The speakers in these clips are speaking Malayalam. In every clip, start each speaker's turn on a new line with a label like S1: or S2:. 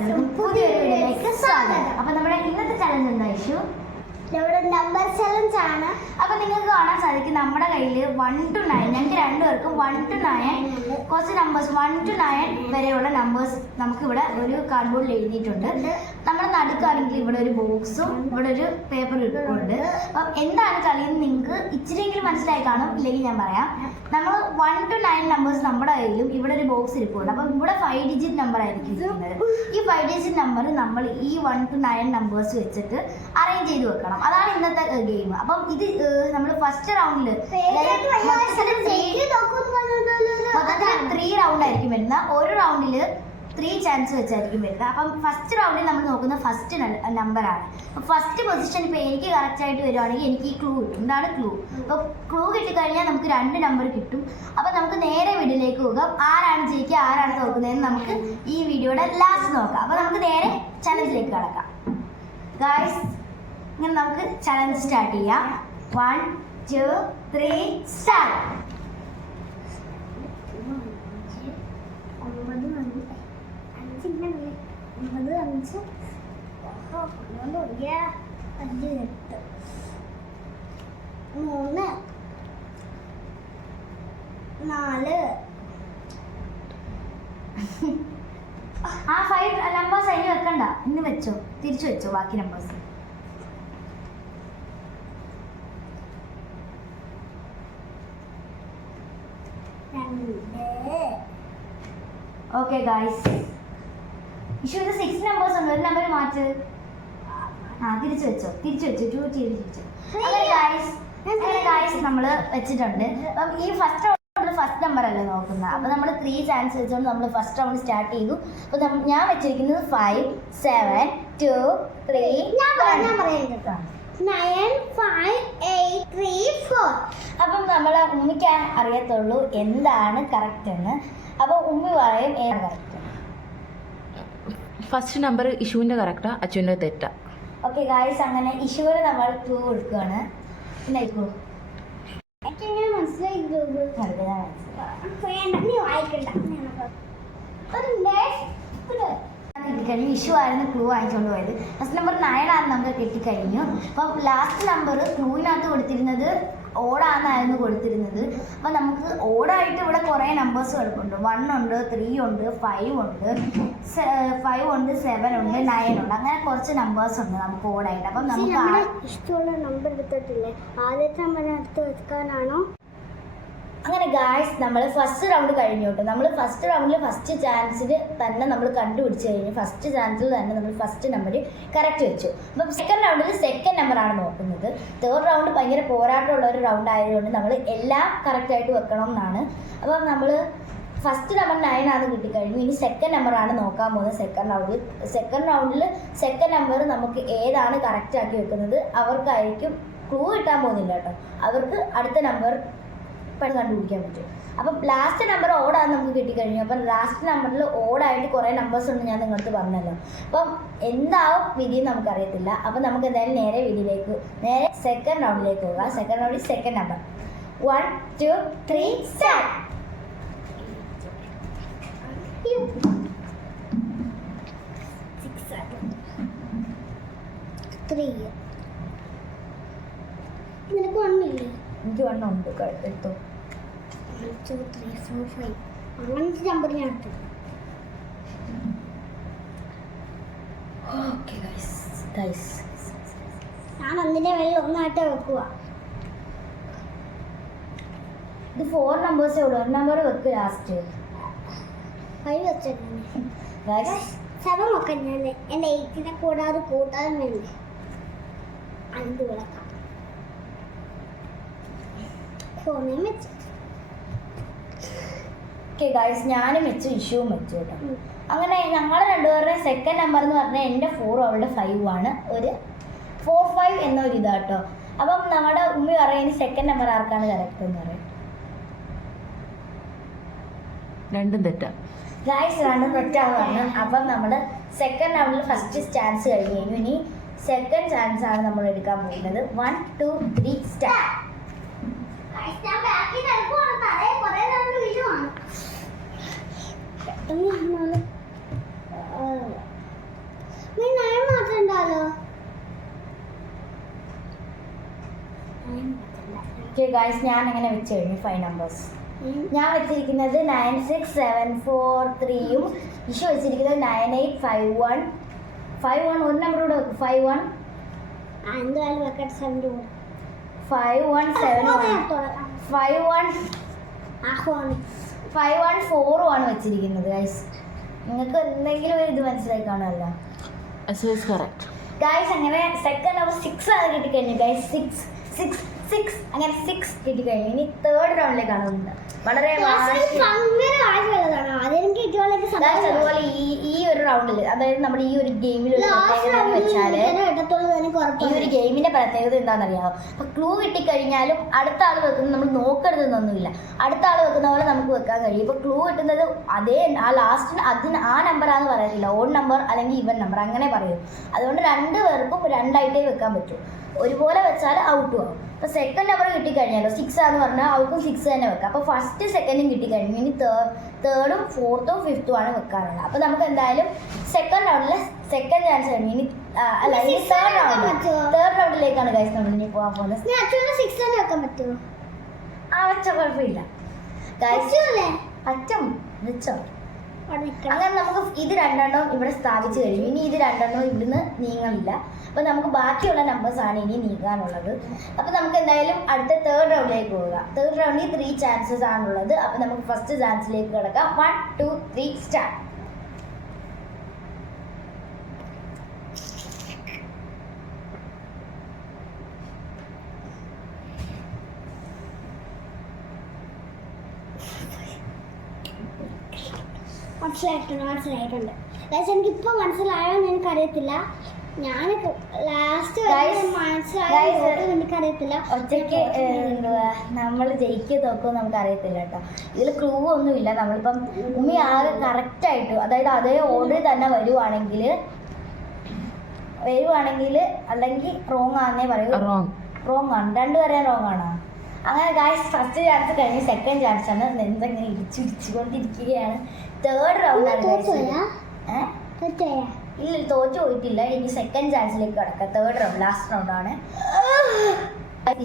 S1: എല്ലാവർക്കും പുതിയൊരു വീഡിയോയിലേക്ക് സ്വാഗതം. അപ്പൊ നമ്മുടെ ഇന്നത്തെ ചലഞ്ച് എന്താ ഇഷ്യൂ
S2: നമ്മുടെ നമ്പർ ചലഞ്ച് ആണ്.
S1: അപ്പൊ നിങ്ങൾക്ക് കാണാൻ സാധിക്കും നമ്മുടെ കയ്യിൽ വൺ ടു നയൻ ഞങ്ങൾക്ക് രണ്ടുപേർക്കും വൺ ടു നയൻ കുറച്ച് നമ്പേഴ്സ് വൺ ടു നയൻ വരെയുള്ള നമ്പേഴ്സ് നമുക്ക് ഇവിടെ ഒരു കാർഡ്ബോർഡിൽ എഴുതിയിട്ടുണ്ട്. നമ്മുടെ നടുക്കാണെങ്കിൽ ഇവിടെ ഒരു ബോക്സും ഇവിടെ ഒരു പേപ്പർ ഇട്ടുണ്ട് അപ്പം എന്താണ് കളി എന്ന് നിങ്ങൾക്ക് ഇച്ചിരിയെങ്കിലും മനസ്സിലായി കാണും. ഇല്ലെങ്കിൽ ഞാൻ പറയാം. നമ്മൾ വൺ ടു നയൻ നമ്പേഴ്സ് നമ്മുടെ കയ്യിലും ഇവിടെ ഒരു ബോക്സ് ഇരിപ്പുണ്ട്. അപ്പം ഇവിടെ ഫൈവ് ഡിജിറ്റ് നമ്പർ ആയിരിക്കും ഇരിക്കുന്നത്. ഈ ഫൈവ് ഡിജിറ്റ് നമ്പർ നമ്മൾ ഈ വൺ ടു നയൻ നമ്പേഴ്സ് വെച്ചിട്ട് അറേഞ്ച് ചെയ്ത് വെക്കണം. അതാണ് ഇന്നത്തെ ഗെയിം അപ്പം ഇത് നമ്മൾ ഫസ്റ്റ് റൗണ്ടിൽ മൊത്തത്തിൽ ത്രീ റൗണ്ട് ആയിരിക്കും വരുന്ന ഒരു റൗണ്ടിൽ ത്രീ ചാൻസ് വെച്ചായിരിക്കും വരുന്നത്. അപ്പം ഫസ്റ്റ് റൗണ്ടിൽ നമ്മൾ നോക്കുന്ന ഫസ്റ്റ് നമ്പറാണ് അപ്പം ഫസ്റ്റ് പൊസിഷൻ ഇപ്പോൾ എനിക്ക് കറക്റ്റായിട്ട് വരുവാണെങ്കിൽ എനിക്ക് ഈ ക്ലൂ കിട്ടും. ഇതാണ് ക്ലൂ അപ്പോൾ ക്ലൂ കിട്ടിക്കഴിഞ്ഞാൽ നമുക്ക് രണ്ട് നമ്പർ കിട്ടും. അപ്പം നമുക്ക് നേരെ വീട്ടിലേക്ക് പോകാം. ആരാണ് ജയിക്കുക ആരാണ് തോക്കുന്നതെന്ന് നമുക്ക് ഈ വീഡിയോയുടെ ലാസ്റ്റ് നോക്കാം. അപ്പോൾ നമുക്ക് നേരെ ചലഞ്ചിലേക്ക് കടക്കാം. ഗായ്സ് ഇങ്ങനെ നമുക്ക് ചലഞ്ച് സ്റ്റാർട്ട് ചെയ്യാം. വൺ ടു ത്രീ സ്റ്റാർട്ട്
S2: അഞ്ച്. പന്ത്രണ്ട് ഒരു അഞ്ച് എട്ട് മൂന്ന്. നാല്.
S1: ആ ഫൈവ് നമ്പേഴ്സ് അതിന് വെക്കണ്ട. ഇന്ന് വെച്ചോ. തിരിച്ചു വെച്ചോ ബാക്കി നമ്പേഴ്സ് ഓക്കെ ഗായ്സ് ഇത് സിക്സ് നമ്പേഴ്സ് ഉണ്ട് ഒരു നമ്പർ മാറ്റ് ആ തിരിച്ചു വെച്ചോ തിരിച്ചു വെച്ചു ടു തിരിച്ചു അങ്ങനെ ഗായ്സ് അങ്ങനെ ഗായ്സ് നമ്മൾ വെച്ചിട്ടുണ്ട്. അപ്പം ഈ ഫസ്റ്റ് റൗണ്ട് ഫസ്റ്റ് നമ്പർ അല്ലേ നോക്കുന്നത്? അപ്പം നമ്മൾ ത്രീ ചാൻസ് വെച്ചുകൊണ്ട് നമ്മൾ ഫസ്റ്റ് റൗണ്ട് സ്റ്റാർട്ട് ചെയ്തു. അപ്പം ഞാൻ വെച്ചിരിക്കുന്നത് ഫൈവ് സെവൻ ടു ത്രീ
S2: ഞാൻ പറയാം ഞാൻ പറയാം nine five eight three four
S1: അപ്പം നമ്മൾ ഉമ്മിക്ക് അറിയത്തുള്ളൂ എന്താണ് കറക്റ്റ് എന്ന്. അപ്പോൾ ഉമ്മി പറയും ഏതാണ് കറക്റ്റ്
S3: ഫസ്റ്റ് നമ്പർ ഇഷുവിന്റെ കറക്റ്റാ അച്ഛന്റെ തെറ്റാ.
S1: ഓക്കെ ഗായ്സ് അങ്ങനെ ഇഷുവിന് നമ്മൾ ക്ലൂ കൊടുക്കുകയാണ്.
S2: നൽകൂ മനസ്സിലായി
S1: കിട്ടിക്കഴിഞ്ഞു ഇഷ്യൂ ആയിരുന്നു ക്ലൂ വാങ്ങിച്ചുകൊണ്ട് പോയത്. ഫസ്റ്റ് നമ്പർ നയൻ ആണ് നമുക്ക് കിട്ടിക്കഴിഞ്ഞു. അപ്പം ലാസ്റ്റ് നമ്പർ ക്ലൂവിനകത്ത് കൊടുത്തിരുന്നത് ഓടാന്നായിരുന്നു കൊടുത്തിരുന്നത്. അപ്പോൾ നമുക്ക് ഓടായിട്ട് ഇവിടെ കുറേ നമ്പേഴ്സ് കിടപ്പുണ്ട്. വൺ ഉണ്ട് ത്രീ ഉണ്ട് ഫൈവ് ഉണ്ട് ഫൈവ് ഉണ്ട് സെവൻ ഉണ്ട് നയൻ ഉണ്ട്. അങ്ങനെ കുറച്ച് നമ്പേഴ്സ് ഉണ്ട് നമുക്ക് ഓടായിട്ട്. അപ്പം നമുക്ക്
S2: ഇഷ്ടമുള്ള നമ്പർ എടുത്തിട്ടില്ലേ? ആദ്യത്തെ നമ്പർ എടുത്ത് വെക്കാനാണോ?
S1: അങ്ങനെ ഗായ്സ് നമ്മൾ ഫസ്റ്റ് റൗണ്ട് കഴിഞ്ഞു കേട്ടോ നമ്മൾ ഫസ്റ്റ് റൗണ്ടിൽ ഫസ്റ്റ് ചാൻസിൽ തന്നെ നമ്മൾ കണ്ടുപിടിച്ച് കഴിഞ്ഞു. ഫസ്റ്റ് ചാൻസിൽ തന്നെ നമ്മൾ ഫസ്റ്റ് നമ്പർ കറക്റ്റ് വെച്ചു. അപ്പം സെക്കൻഡ് റൗണ്ടിൽ സെക്കൻഡ് നമ്പറാണ് നോക്കുന്നത്. തേർഡ് റൗണ്ട് ഭയങ്കര പോരാട്ടമുള്ള ഒരു റൗണ്ട് ആയതുകൊണ്ട് നമ്മൾ എല്ലാം കറക്റ്റായിട്ട് വെക്കണം എന്നാണ് അപ്പം നമ്മൾ ഫസ്റ്റ് നമ്പർ നയൻ ആണ് കിട്ടിക്കഴിഞ്ഞു. ഇനി സെക്കൻഡ് നമ്പറാണ് നോക്കാൻ പോകുന്നത് സെക്കൻഡ് റൗണ്ടിൽ സെക്കൻഡ് റൗണ്ടിൽ സെക്കൻഡ് നമ്പർ നമുക്ക് ഏതാണ് കറക്റ്റ് ആക്കി വെക്കുന്നത്? അവർക്കായിരിക്കും ക്ലൂ കിട്ടാൻ പോകുന്നില്ല കേട്ടോ അവർക്ക് അടുത്ത നമ്പർ പെട്ടെന്ന് കണ്ടുപിടിക്കാൻ പറ്റും. അപ്പം ലാസ്റ്റ് നമ്പർ ഓടാന്ന് നമുക്ക് കിട്ടിക്കഴിഞ്ഞു. അപ്പം ലാസ്റ്റ് നമ്പറിൽ ഓടായിട്ട് കുറേ നമ്പേഴ്സ് ഉണ്ട് ഞാൻ നിങ്ങൾക്ക് പറഞ്ഞല്ലോ. അപ്പം എന്താവും വിധി നമുക്കറിയത്തില്ല. അപ്പം നമുക്ക് എന്തായാലും നേരെ വിധിയിലേക്ക് നേരെ സെക്കൻഡ് റൗണ്ടിലേക്ക് പോകുക സെക്കൻഡ് റൗണ്ടിൽ second number one two three start
S2: three നിനക്ക് വണ്ണില്ലേ
S1: എനിക്ക് വണ്ണം ഉണ്ട്. ക- എടുത്തോ.
S2: One two three four five അങ്ങനത്തെ നമ്പർ ഞാൻ എടുത്തു
S1: ഓക്കെ
S2: ഞാൻ ഒന്നിന്റെ മേളിൽ ഒന്നായിട്ട് വെക്കുക
S1: ഇത് ഫോർ നമ്പേഴ്സേ ഉള്ളൂ. ഒരു നമ്പർ വെക്ക് ലാസ്റ്റ്
S2: ഫൈവ്
S1: ഗൈസ്
S2: സെവൻ ഒക്കെ ഞാൻ എന്റെ എയ്റ്റിനെ കൂടാതെ കൂട്ടാതെ വേണ്ടി അഞ്ച് വിളക്കാം. ഫോണിൽ വെച്ച്.
S1: ഓക്കെ ഗൈസ് ഞാനും വെച്ചു ഇഷ്യൂവും വെച്ചു കേട്ടോ. അങ്ങനെ ഞങ്ങൾ രണ്ടുപേരുടെയും സെക്കൻഡ് നമ്പർ എന്ന് പറഞ്ഞാൽ എന്റെ ഫോർ അവളുടെ ഫൈവ് ആണ്. ഒരു ഫോർ ഫൈവ് എന്നൊരു ഇതാട്ടോ അപ്പം നമ്മുടെ ഉമ്മി പറയാൻ ഇനി സെക്കൻഡ് നമ്പർ ആർക്കാണ് കറക്റ്റ് എന്ന് പറയും?
S3: രണ്ടും തെറ്റാ.
S1: ഗൈസ് രണ്ടും തെറ്റാന്ന് പറഞ്ഞു. അപ്പം നമ്മൾ സെക്കൻഡ് നമ്പറിൽ ഫസ്റ്റ് ചാൻസ് കഴിഞ്ഞു കഴിഞ്ഞു. ഇനി സെക്കൻഡ് ചാൻസ് ആണ് നമ്മൾ എടുക്കാൻ പോകുന്നത്. വൺ ടു ത്രീ സ്റ്റാർ
S2: പെട്ടെന്ന്
S1: ഓക്കെ ഗായ്സ് ഞാൻ അങ്ങനെ വെച്ച് കഴിഞ്ഞു ഫൈവ് നമ്പേഴ്സ് ഞാൻ വെച്ചിരിക്കുന്നത് നയൻ സിക്സ് സെവൻ ഫോർ ത്രീയും ഇഷു വെച്ചിരിക്കുന്നത് nine eight five one five one ഒരു നമ്പർ കൂടെ വെക്കും. Five one five one seven one five one five one ഫോറും ആണ് വെച്ചിരിക്കുന്നത് ഗൈസ് നിങ്ങൾക്ക് എന്തെങ്കിലും ഒരു ഇത് മനസ്സിലായി കാണുമല്ലോ. ഗൈസ് അങ്ങനെ സെക്കൻഡ് നമ്പർ സിക്സ് ആണ് കിട്ടിക്കഴിഞ്ഞു ഗൈസ് സിക്സ് സിക്സ് സിക്സ് അങ്ങനെ സിക്സ് കിട്ടി കഴിഞ്ഞു ഇനി തേർഡ് റൗണ്ടിലേക്കാണ് വളരെ വാശി-
S2: ഭയങ്കര
S1: Guys, അതുപോലെ ഈ ഈ ഒരു റൗണ്ടിൽ അതായത് നമ്മുടെ ഈ ഒരു ഗെയിമിൽ ഒരു പ്രത്യേകത എന്ന് വെച്ചാൽ
S2: ഇടത്തുള്ളൂ തന്നെ
S1: ഈ ഒരു ഗെയിമിന്റെ പ്രത്യേകത എന്താണെന്നറിയാമോ? അപ്പൊ ക്ലൂ കിട്ടിക്കഴിഞ്ഞാലും അടുത്ത ആൾ വെക്കുന്നത് നമ്മൾ നോക്കരുതെന്നൊന്നുമില്ല. അടുത്ത ആൾ വെക്കുന്ന പോലെ നമുക്ക് വെക്കാൻ കഴിയും. ഇപ്പൊ ക്ലൂ കിട്ടുന്നത് അതേ ആ ലാസ്റ്റിന് അതിന് ആ നമ്പറാന്ന് പറയത്തില്ല ഓൺ നമ്പർ അല്ലെങ്കിൽ ഇവൻ നമ്പർ അങ്ങനെ പറയും. അതുകൊണ്ട് രണ്ട് പേർക്കും രണ്ടായിട്ടേ വെക്കാൻ പറ്റൂ. ഒരുപോലെ വെച്ചാൽ ഔട്ട് ആവും. അപ്പൊ സെക്കൻഡ് നമ്പർ കിട്ടിക്കഴിഞ്ഞാലോ സിക്സ് ആന്ന് പറഞ്ഞാൽ അവർക്കും സിക്സ് തന്നെ വെക്കാം. അപ്പൊ ഫസ്റ്റ് സെക്കൻഡും കിട്ടിക്കഴിഞ്ഞു. ഇനി തേർഡും ഫോർത്തും ഫിഫ്ത്തും ആണ് വെക്കാറുള്ളത്. അപ്പൊ നമുക്ക് എന്തായാലും സെക്കൻഡ് റൗണ്ടിൽ സെക്കൻഡ് ചാൻസ് ഇനി അല്ല
S2: ഇനി
S1: തേർഡ് റൗണ്ട് റൗണ്ടിലേക്കാണ് ഗൈസ് നമ്മൾ ഇനി പോകാൻ പോകുന്നത്.
S2: സിക്സ് വെക്കാൻ പറ്റുമോ
S1: ആ വെച്ച കുഴപ്പമില്ല. പറ്റും. വെച്ചോ അങ്ങനെ നമുക്ക് ഇത് രണ്ടെണ്ണം ഇവിടെ സ്ഥാപിച്ചു കഴിഞ്ഞു. ഇനി ഇത് രണ്ടെണ്ണം ഇവിടുന്ന് നീങ്ങില്ല അപ്പൊ നമുക്ക് ബാക്കിയുള്ള നമ്പേഴ്സ് ആണ് ഇനി നീങ്ങാനുള്ളത്. അപ്പൊ നമുക്ക് എന്തായാലും അടുത്ത തേർഡ് റൗണ്ടിലേക്ക് പോവുക. തേർഡ് റൗണ്ടിൽ ത്രീ ചാൻസസ് ആണുള്ളത്. അപ്പൊ നമുക്ക് ഫസ്റ്റ് ചാൻസിലേക്ക് കിടക്കാം. വൺ ടു ത്രീ സ്റ്റാർട്ട്
S2: മനസ്സിലായിട്ടുണ്ട് മനസ്സിലായിട്ടുണ്ട് ഗൈസ് എനിക്കിപ്പോൾ മനസ്സിലായോന്ന് എനിക്കറിയത്തില്ല. ഞാൻ ലാസ്റ്റ് മനസ്സിലായോ എനിക്കറിയത്തില്ല.
S1: ഒറ്റയ്ക്ക് എന്തുവാ നമ്മൾ ജയിക്കുക തോക്കുമോ നമുക്ക് അറിയത്തില്ല കേട്ടോ. ഇതിൽ ക്ലൂ ഒന്നുമില്ല. നമ്മളിപ്പം ഉമ്മി ആകെ കറക്റ്റ് ആയിട്ട് അതായത് അതേ ഓർഡർ തന്നെ വരുവാണെങ്കിൽ വരുവാണെങ്കിൽ അല്ലെങ്കിൽ റോങ് ആണെന്നേ പറയൂ.
S3: റോങ്
S1: റോങ് ആണ്. രണ്ടുപേരെയും റോങ് ആണോ? അങ്ങനെ ഗായ്സ് ഫസ്റ്റ് ചാൻസ് കഴിഞ്ഞ് സെക്കൻഡ് ചാൻസ് ആണ്. എന്തെങ്കിലും ഇടിച്ചിടിച്ചുകൊണ്ടിരിക്കുകയാണ് തേർഡ് റൗണ്ട് ആണ് ഇല്ല തോറ്റു പോയിട്ടില്ല ഇനി സെക്കൻഡ് ചാൻസിലേക്ക് കിടക്കാം. തേർഡ് റൗണ്ട് ലാസ്റ്റ് റൗണ്ട് ആണ്.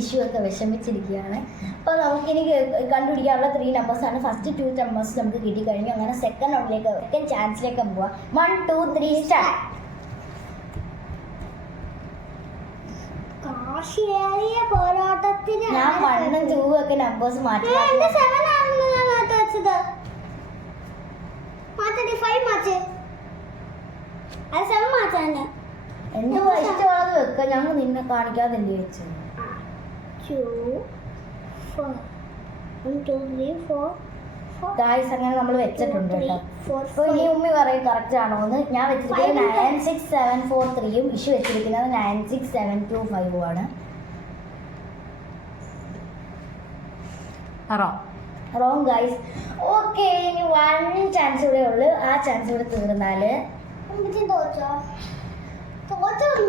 S1: ഇഷ്യൂ ഒക്കെ വിഷമിച്ചിരിക്കുകയാണ്. അപ്പോൾ നമുക്ക് ഇനി കണ്ടുപിടിക്കാനുള്ള ത്രീ നമ്പേഴ്സ് ആണ്. ഫസ്റ്റ് ടു നമ്പേഴ്സ് നമുക്ക് കിട്ടിക്കഴിഞ്ഞു. അങ്ങനെ സെക്കൻഡ് റൗണ്ടിലേക്ക് സെക്കൻഡ് ചാൻസിലേക്ക് പോവാം. വൺ ടു ത്രീ സ്റ്റാർട്ട്
S2: കാശിയേറിയ പോരാട്ടത്തിന്
S1: ഞാൻ മണ്ണും ടൂ ഒക്കെ നമ്പേഴ്സ് മാറ്റി
S2: എന്റെ സെവൻ ആണെന്ന് ഞാൻ മാറ്റി വെച്ചത്. മാറ്റി ഫൈവ് മാച്ച് അത് സെവൻ മാറ്റാണ്
S1: എന്തുവാ ഇഷ്ടമുള്ളത് വെക്ക. ഞങ്ങൾ നിന്നെ കാണിക്കാതെ എന്ത് വെച്ചു
S2: two four one two three four
S1: guys അങ്ങനെ നമ്മൾ വെച്ചിട്ടുണ്ട് കേട്ടോ. അപ്പോൾ ഇനി ഉമ്മി പറയും കറക്റ്റ് ആണോ എന്ന്. ഞാൻ വെച്ചിരിക്കുന്നത് നയൻ സിക്സ് സെവൻ ഫോർ ത്രീയും ഇഷ്യൂ വെച്ചിരിക്കുന്നത് നയൻ സിക്സ് സെവൻ ടു ഫൈവും ആണ്.
S3: റോങ്
S1: ഗൈസ് ഓക്കെ ഇനി വൺ ചാൻസ് കൂടെ ഉള്ളു. ആ ചാൻസ് കൂടെ
S2: തീർന്നാൽ. തോച്ചോ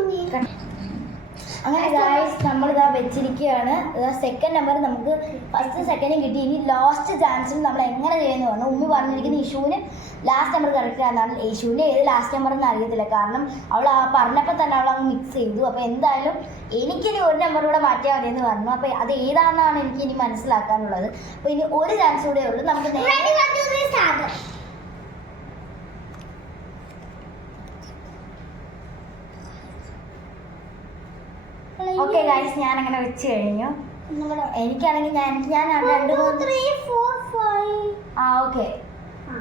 S2: നീ
S1: അങ്ങനെ ഗായ്സ് ഇതാ വെച്ചിരിക്കുകയാണ്. സെക്കൻഡ് നമ്പർ നമുക്ക് ഫസ്റ്റ് സെക്കൻഡും കിട്ടി. ഇനി ലാസ്റ്റ് ചാൻസിൽ നമ്മൾ എങ്ങനെ ചെയ്യുമെന്ന് പറഞ്ഞു. ഉമ്മി പറഞ്ഞിരിക്കുന്ന ഇഷുവിന് ലാസ്റ്റ് നമ്പർ കറക്റ്റ് ആണെന്നാണ് യേശുവിന്റെ ഏത് ലാസ്റ്റ് നമ്പർ എന്ന് അറിയത്തില്ല. കാരണം അവൾ ആ പറഞ്ഞപ്പോൾ തന്നെ അവൾ അങ്ങ് മിക്സ് ചെയ്തു. അപ്പോൾ എന്തായാലും എനിക്കിനി ഒരു നമ്പർ കൂടെ മാറ്റിയാൽ മതി എന്ന് പറഞ്ഞു. അപ്പോൾ അത് ഏതാണെന്നാണ് എനിക്ക് ഇനി മനസ്സിലാക്കാനുള്ളത്. അപ്പോൾ ഇനി ഒരു ചാൻസ് കൂടെ ഉള്ളൂ. നമുക്ക് നേരെ ഗായ്സ് ഞാൻ അങ്ങനെ വെച്ച് കഴിഞ്ഞു എനിക്കാണെങ്കിൽ ഞാൻ ഞാൻ രണ്ട്. ആ ഓക്കെ
S2: ആ.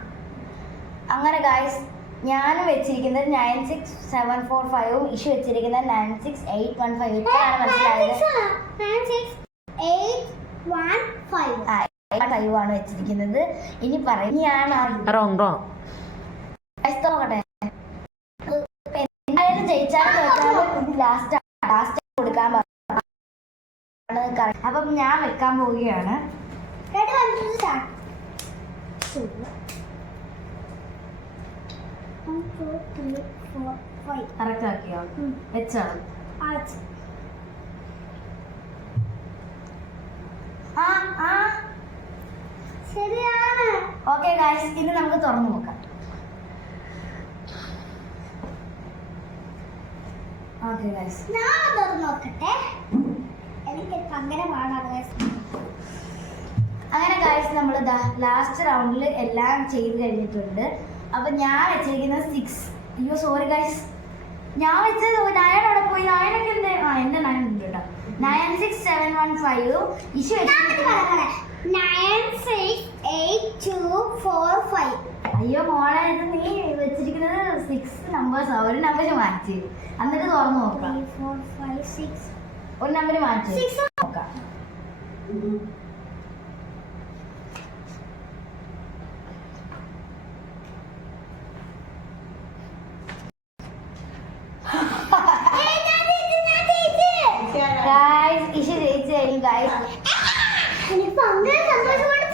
S1: അങ്ങനെ ഗായ്സ് ഞാൻ വെച്ചിരിക്കുന്നത് നയൻ സിക്സ് സെവൻ ഫോർ ഫൈവും ഇഷ്യൂ വെച്ചിരിക്കുന്നത് nine six eight one five ഇപ്പോഴാണ് മനസ്സിലായത്. ഫൈവ് ആണ് വെച്ചിരിക്കുന്നത് ഇനി പറയുകയാണ് നോക്കട്ടെ എന്തായാലും ജയിച്ചാലും ലാസ്റ്റ് ലാസ്റ്റ് കൊടുക്കാൻ. അപ്പം ഞാൻ വെക്കാൻ പോവുകയാണ്. വെച്ചാണ്
S2: ശരിയാണ്.
S1: ഓക്കെ ഗായ്സ് ഇന്ന് നമുക്ക് തുറന്നു നോക്കാം. ഓക്കെ ഗായ്സ്
S2: ഞാൻ തുറന്നു നോക്കട്ടെ. പാടാണ്.
S1: അങ്ങനെ ഗായ്സ് നമ്മൾ ലാസ്റ്റ് റൗണ്ടിൽ എല്ലാം ചെയ്ത് കഴിഞ്ഞിട്ടുണ്ട്. അപ്പൊ ഞാൻ വെച്ചിരിക്കുന്നത് സിക്സ് അയ്യോ സോറി ഗായ്സ് ഞാൻ വെച്ചത് നയൻ അവിടെ പോയി. നയനൊക്കെ എന്ത് ആ എന്റെ നയൻ ഉണ്ട് കേട്ടോ. Nine six seven one five Ishu
S2: ഞാൻ ഇത്
S1: വെച്ചിരിക്കുന്നത്
S2: പറയാം, പറയാം. Nine, six, eight, two, four, five.
S1: അയ്യോ മോളെ ഇത് നീ വെച്ചിരിക്കുന്നത് സിക്സ് നമ്പേഴ്സ് ഒരു നമ്പർ മാറ്റി. എന്നിട്ട് തുറന്നു നോക്കാം.
S2: Four, five, six.
S1: ഒരു നമ്പർ മാറ്റി. നോക്കാം. ഇഷു ജയിച്ചു കഴിഞ്ഞു ഗായ്സ്
S2: എനിക്ക് സന്തോഷം